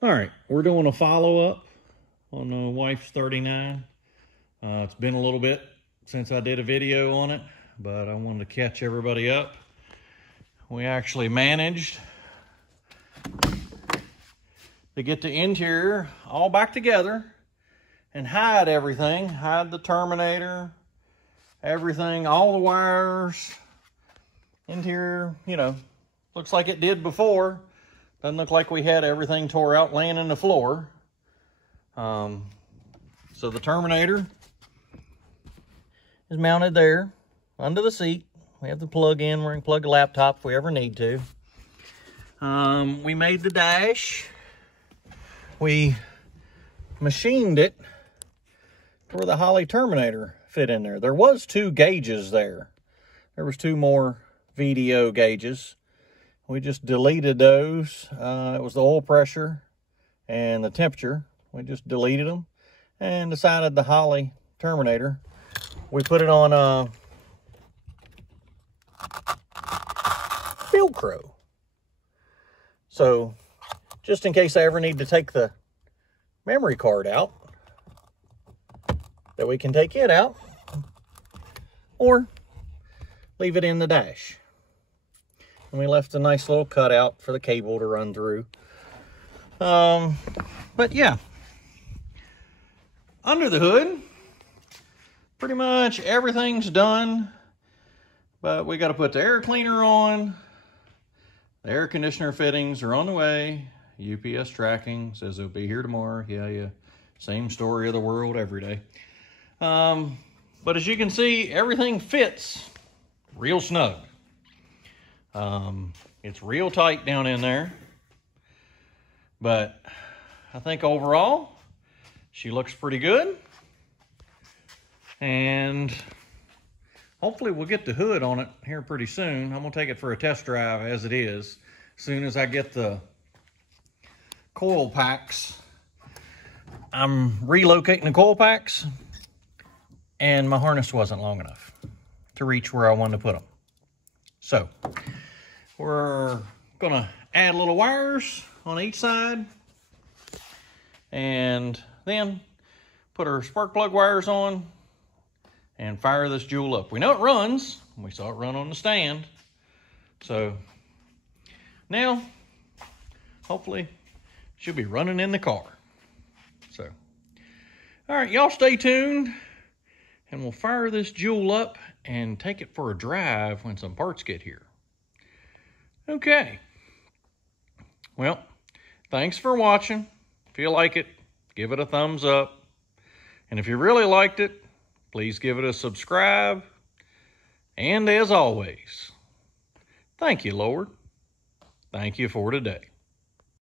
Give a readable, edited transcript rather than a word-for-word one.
All right, we're doing a follow-up on the wife's 39. It's been a little bit since I did a video on it, but I wanted to catch everybody up. We actually managed to get the interior all back together and hide everything, hide the Terminator, everything, all the wires, interior, looks like it did before. Doesn't look like we had everything tore out laying in the floor. So the Terminator is mounted there under the seat. We have the plug in where we can plug a laptop if we ever need to. We made the dash. We machined it to where the Holley Terminator fit in there. There was 2 gauges there. There was 2 more VDO gauges. We just deleted those. It was the oil pressure and the temperature. We just deleted them and decided the Holley Terminator, we put it on Velcro. So just in case I ever need to take the memory card out, that we can take it out or leave it in the dash. And we left a nice little cutout for the cable to run through. But yeah, under the hood, pretty much everything's done. But we got to put the air cleaner on. The air conditioner fittings are on the way. UPS tracking says it'll be here tomorrow. Yeah. Same story of the world every day. But as you can see, everything fits real snug. It's real tight down in there, but I think overall she looks pretty good, and hopefully we'll get the hood on it here pretty soon. I'm gonna take it for a test drive as it is, as soon as I get the coil packs. I'm relocating the coil packs, and my harness wasn't long enough to reach where I wanted to put them. So we're gonna add little wires on each side and then put our spark plug wires on and fire this jewel up. We know it runs. We saw it run on the stand. So now, hopefully, she'll be running in the car. So, all right, y'all stay tuned and we'll fire this jewel up and take it for a drive when some parts get here. Okay. Well, thanks for watching. If you like it, give it a thumbs up. And if you really liked it, please give it a subscribe. And as always, thank you, Lord. Thank you for today.